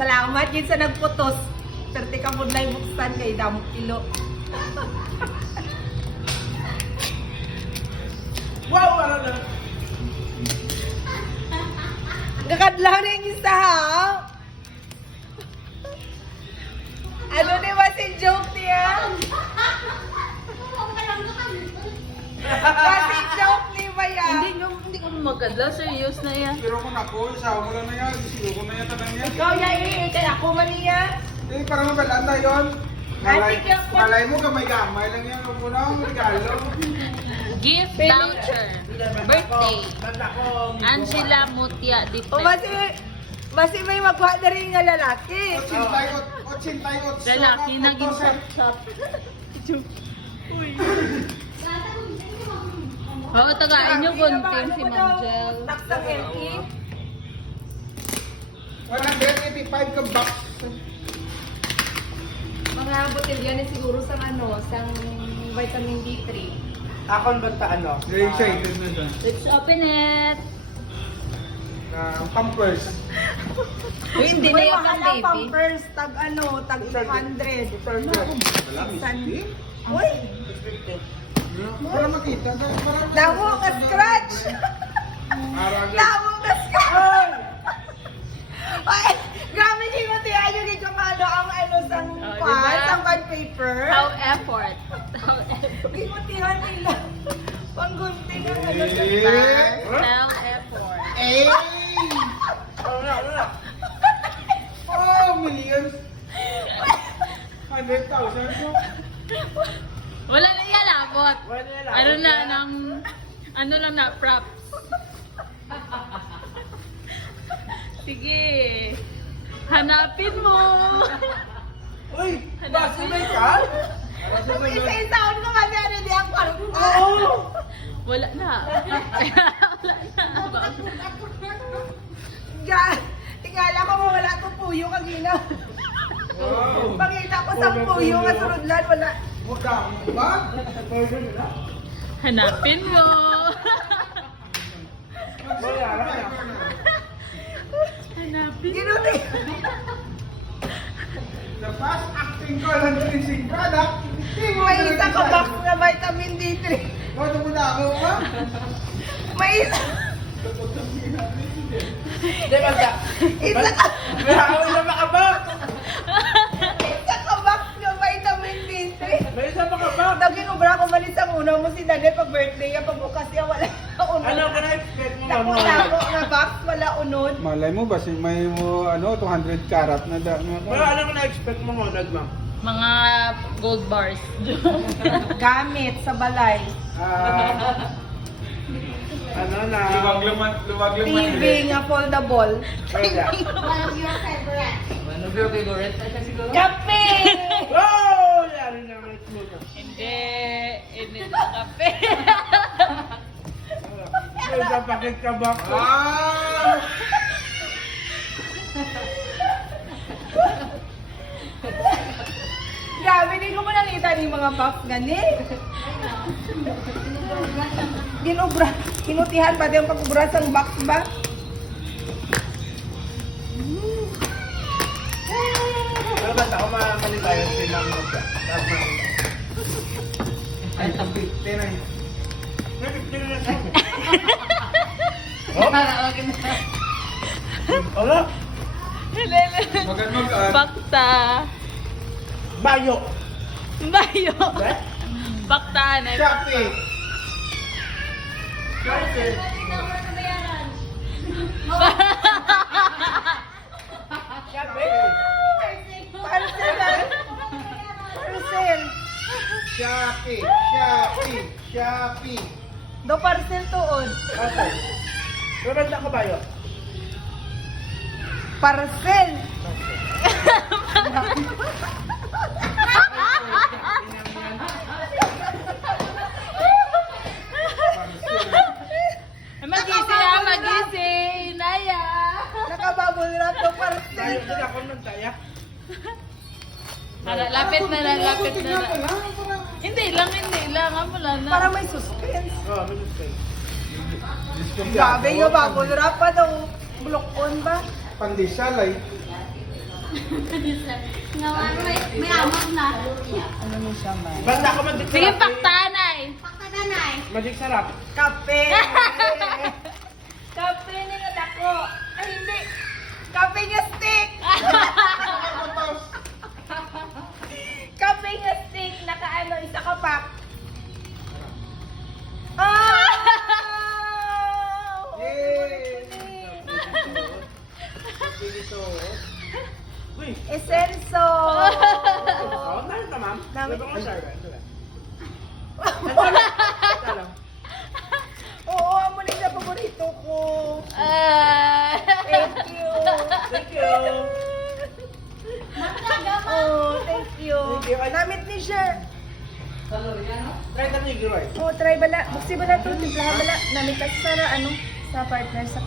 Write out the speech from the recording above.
Salamat yun sa nagputos. Serte ka po na buksan kay damok kilo. Wow, ano na? Kakadlaw na yung isa ha? Ano di ba si joke niya? Kasi joke ni ba yan? Hindi ko magkadla. Serious na yan. Siro ko na po, isaw mo lang na yan. Siro ko na yan tanang yan. Ikaw ya kaya ako man niya. Eh, parang mabalanda yun. Ate, kaya po- Malay mo gamay-gamay lang yan. Huwag mo na akong regalo. Gift voucher. Birthday. Angela Mutia O basi may magkuha na rin nga lalaki. 88. Lalaki naging shop. Oo, tagain nyo kontin si Ma'am Jel. Taksang LE. 185 ka box. Mga botelya na siguro sa vitamin D3. Akon ba ta ano? Very excited na siya. Let's open it. Pampers. Hindi na yung mahal pang ang baby. Pampers, tag 800. 600. Uy, Para makita. damo ka scratch. Damo ka scratch. Ay, grabe din mo tiyan yung dito ang sang diba? sang bond paper. How effort. How effort. Gimutihan nila. Panggunting ang How effort. Eh! Oh, millions. 100,000 ko. Wala na yan, abot. Ano na, ano lang na, props. Sige. Hanapin mo. Uy, basimay ka? Isa-isaon ko kasi ano di ako. Oo! Wala na. Wala na. Tingala ko wala ko puyo kagina. Wow. Pangita ko sa puyo nga sunodlan wala. Huwag ka. Ba? Hanapin mo. Hanapin mo. Ginuti. The fast acting ko ng cleansing product. May isa ka box na vitamin D3. Ano mo na ako ka? May isa. Hindi ba ka? Isa ka. May ako na makabak! Isa ka box na vitamin D3. May isa makabak! Naging ubra ko malit ang una mo si Dade pag birthday niya. Pag bukas niya wala unod. Ano ka na-expect mo Naku na box wala unod. Malay mo ba, may mo 200 karat na da. Wala, ano ka na-expect mo ngunod, ma'am? Mga gold bars. Gamit sa balay. Ano na? Luwag TV nga foldable. Kaya. One of your favorite. Ano ba yung favorite? Kape! Oh! Lalo na ang smoke. Hindi na kape. May isang pakit ka ba? Ah! Grabe, di ko mo nakita ni mga box gani. Ginubra, kinutihan pa din pag-ubra sang box ba? Ano ba? Ako mamalitayan si ma'am mo siya. Tapos na. Ay, ang 50 na yun. May 15 na siya. Wala. Magandang Bakta. Bayo. Bayo. Bakta na. Shopee. Parcel lang. Parcel. Shopee. Do parcel tuon. Okay. Maganda ka bayo. Parcel. Magising. Inaya. Nakababol na to parcel. Bayo din ako ng tayak. Lapit na. Hindi lang. Wala na. Para may suspense. Oo, may suspense. Grabe nga babol rap pa daw. Block on ba? Pandesal ay. May amok na. Ano mo siya, man? Basta ako magic Sige, sarap. paktanay. Magic sarap. Kape! Kape ni nga dako. Ay, hindi. Kape nga stick! Kape nga stick. Naka isa ka pack. Oh! Uy! Esenso! Oh, narin ka, ma'am. Namin- Sabi ko, sorry. Oo, amo na yung paborito ko. Ah. Thank you. Thank you. Oh, thank you. Thank you. Namit ni siya. Try ka na yung giroy. Oh, try bala. Buksi bala to. Timplahan bala. Namit kasi sa partner sa